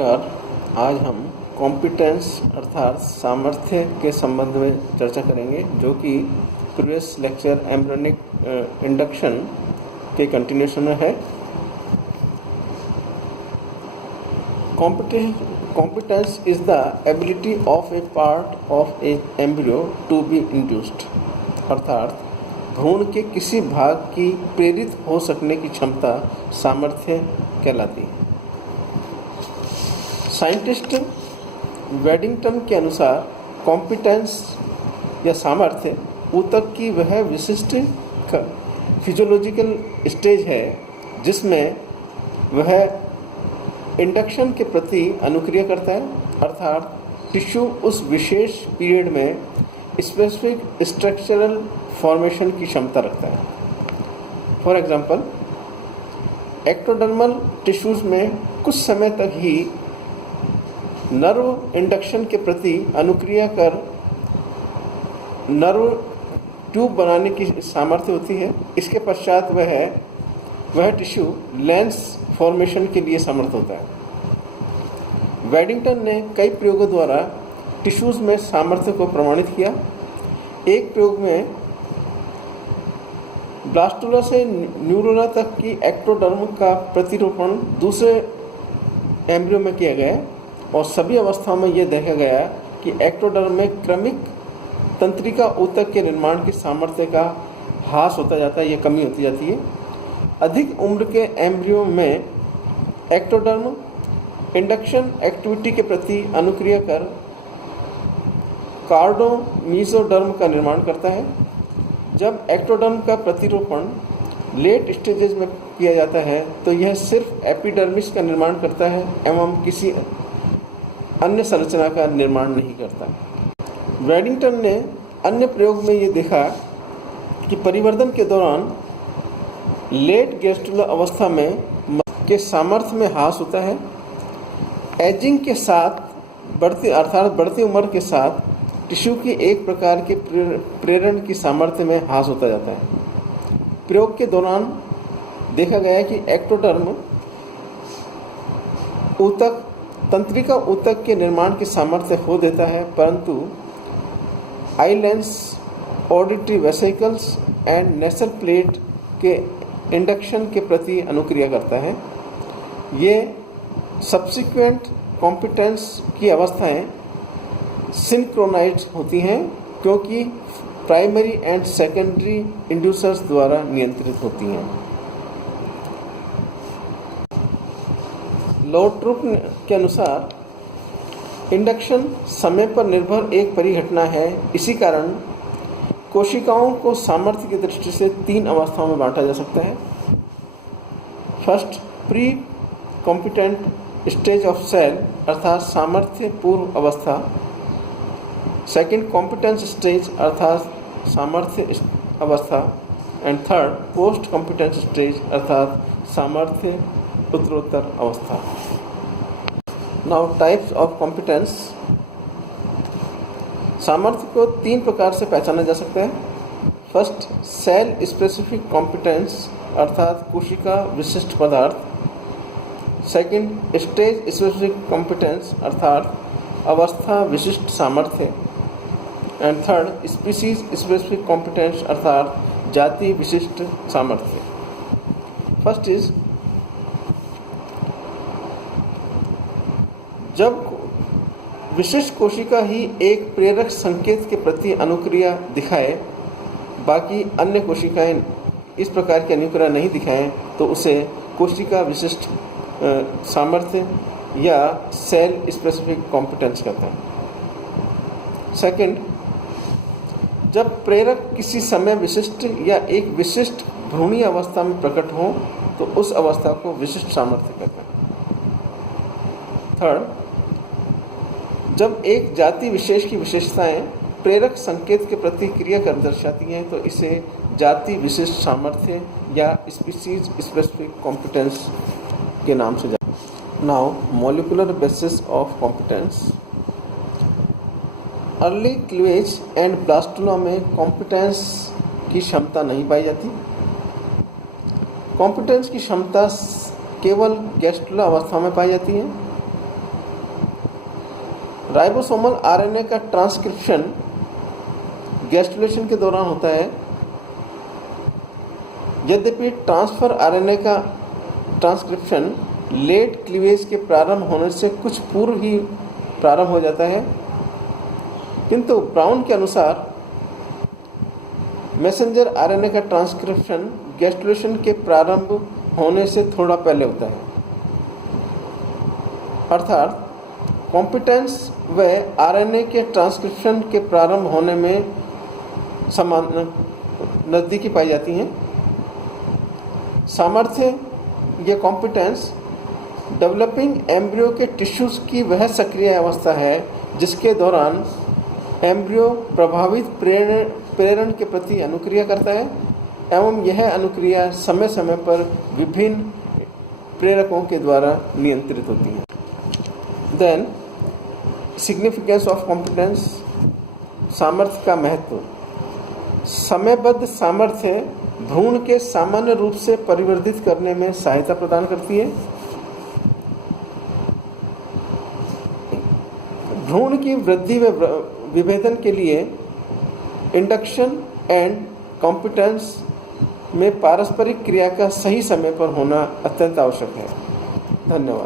नमस्कार। आज हम कॉम्पिटेंस अर्थात सामर्थ्य के संबंध में चर्चा करेंगे, जो कि प्रीवियस लेक्चर एम्ब्रियोनिक इंडक्शन के कंटिन्यूशन में है। Competence is the ability of a part of a embryo to be induced, अर्थात भ्रूण के किसी भाग की प्रेरित हो सकने की क्षमता सामर्थ्य कहलाती है। साइंटिस्ट वेडिंगटन के अनुसार कॉम्पिटेंस या सामर्थ्य ऊतक की वह विशिष्ट फिजियोलॉजिकल स्टेज है जिसमें वह इंडक्शन के प्रति अनुक्रिया करता है, अर्थात टिश्यू उस विशेष पीरियड में स्पेसिफिक स्ट्रक्चरल फॉर्मेशन की क्षमता रखता है। फॉर एग्जांपल, एक्टोडर्मल टिश्यूज में कुछ समय तक ही नर्व इंडक्शन के प्रति अनुक्रिया कर नर्व ट्यूब बनाने की सामर्थ्य होती है। इसके पश्चात वह टिश्यू लेंस फॉर्मेशन के लिए समर्थ होता है। वेडिंगटन ने कई प्रयोगों द्वारा टिश्यूज में सामर्थ्य को प्रमाणित किया। एक प्रयोग में ब्लास्टुला से न्यूरोला तक की एक्टोडर्म का प्रतिरूपण दूसरे एम्ब्रियो में किया गया और सभी अवस्थाओं में यह देखा गया कि एक्टोडर्म में क्रमिक तंत्रिका ऊतक के निर्माण की सामर्थ्य का ह्रास होता जाता है, यह कमी होती जाती है। अधिक उम्र के एम्ब्रियो में एक्टोडर्म इंडक्शन एक्टिविटी के प्रति अनुक्रिया कर कार्डोमीसोडर्म का निर्माण करता है। जब एक्टोडर्म का प्रतिरूपण लेट स्टेजेस में किया जाता है तो यह सिर्फ एपिडर्मिस का निर्माण करता है एवं किसी अन्य संरचना का निर्माण नहीं करता। वेडिंगटन ने अन्य प्रयोग में ये देखा कि परिवर्तन के दौरान लेट गैस्ट्रुलर अवस्था में के सामर्थ्य में ह्रास होता है। एजिंग के साथ बढ़ती उम्र के साथ टिश्यू की एक प्रकार के प्रेरण की सामर्थ्य में ह्रास होता जाता है। प्रयोग के दौरान देखा गया कि एक्टोडर्म ऊतक तंत्रिका ऊतक के निर्माण की सामर्थ्य खो देता है, परंतु eye lens, auditory vesicles and nasal plate के इंडक्शन के प्रति अनुक्रिया करता है। ये सब्सिक्वेंट कॉम्पिटेंस की अवस्थाएं सिंक्रोनाइज्ड होती हैं क्योंकि प्राइमरी एंड सेकेंडरी इंड्यूसर्स द्वारा नियंत्रित होती हैं। लॉट्रुप के अनुसार इंडक्शन समय पर निर्भर एक परिघटना है। इसी कारण कोशिकाओं को सामर्थ्य की दृष्टि से 3 अवस्थाओं में बांटा जा सकता है। First, pre competent stage of cell अर्थात सामर्थ्य पूर्व अवस्था। सेकेंड, कॉम्पिटेंस स्टेज अर्थात सामर्थ्य अवस्था। And third, post competence stage अर्थात सामर्थ्य उत्तरोत्तर अवस्था। Now types of competence. सामर्थ्य को 3 प्रकार से पहचाना जा सकता है। फर्स्ट, सेल स्पेसिफिक कॉम्पिटेंस अर्थात कोशिका विशिष्ट पदार्थ। सेकेंड, स्टेज स्पेसिफिक कॉम्पिटेंस अर्थात अवस्था विशिष्ट सामर्थ्य। And third, species specific competence अर्थात जाति विशिष्ट सामर्थ्य। फर्स्ट इज, जब विशिष्ट कोशिका ही एक प्रेरक संकेत के प्रति अनुक्रिया दिखाए, बाकी अन्य कोशिकाएं इस प्रकार की अनुक्रिया नहीं दिखाएं, तो उसे कोशिका विशिष्ट सामर्थ्य या सेल स्पेसिफिक कॉम्पिटेंस कहते हैं। सेकंड, जब प्रेरक किसी समय विशिष्ट या एक विशिष्ट भ्रूणीय अवस्था में प्रकट हो तो उस अवस्था को विशिष्ट सामर्थ्य कहते हैं। थर्ड, जब एक जाति विशेष की विशेषताएं प्रेरक संकेत के प्रति क्रिया कर दर्शाती हैं तो इसे जाति विशिष्ट सामर्थ्य या स्पीसीज स्पेसिफिक कॉम्पिटेंस के नाम से जाना। Now molecular basis of competence. Early cleavage and blastula में कॉम्पिटेंस की क्षमता नहीं पाई जाती। कॉम्पिटेंस की क्षमता केवल गैस्ट्रुला अवस्था में पाई जाती है। राइबोसोमल आरएनए का ट्रांसक्रिप्शन गैस्ट्रुलेशन के दौरान होता है। यद्यपि ट्रांसफर आरएनए का ट्रांसक्रिप्शन लेट क्लीवेज के प्रारंभ होने से कुछ पूर्व ही प्रारंभ हो जाता है, किंतु ब्राउन के अनुसार मैसेंजर आरएनए का ट्रांसक्रिप्शन गैस्ट्रुलेशन के प्रारंभ होने से थोड़ा पहले होता है। अर्थात कॉम्पिटेंस व आरएनए के ट्रांसक्रिप्शन के प्रारंभ होने में समान नज़दीकी पाई जाती हैं। सामर्थ्य या कॉम्पिटेंस डेवलपिंग एम्ब्रियो के टिश्यूज की वह सक्रिय अवस्था है जिसके दौरान एम्ब्रियो प्रभावित प्रेरण के प्रति अनुक्रिया करता है एवं यह अनुक्रिया समय समय पर विभिन्न प्रेरकों के द्वारा नियंत्रित होती है। देन सिग्निफिकेंस ऑफ कॉम्पिटेंस, सामर्थ्य का महत्व। समयबद्ध सामर्थ्य भ्रूण के सामान्य रूप से परिवर्धित करने में सहायता प्रदान करती है। भ्रूण की वृद्धि व विभेदन के लिए इंडक्शन एंड कॉम्पिटेंस में पारस्परिक क्रिया का सही समय पर होना अत्यंत आवश्यक है। धन्यवाद।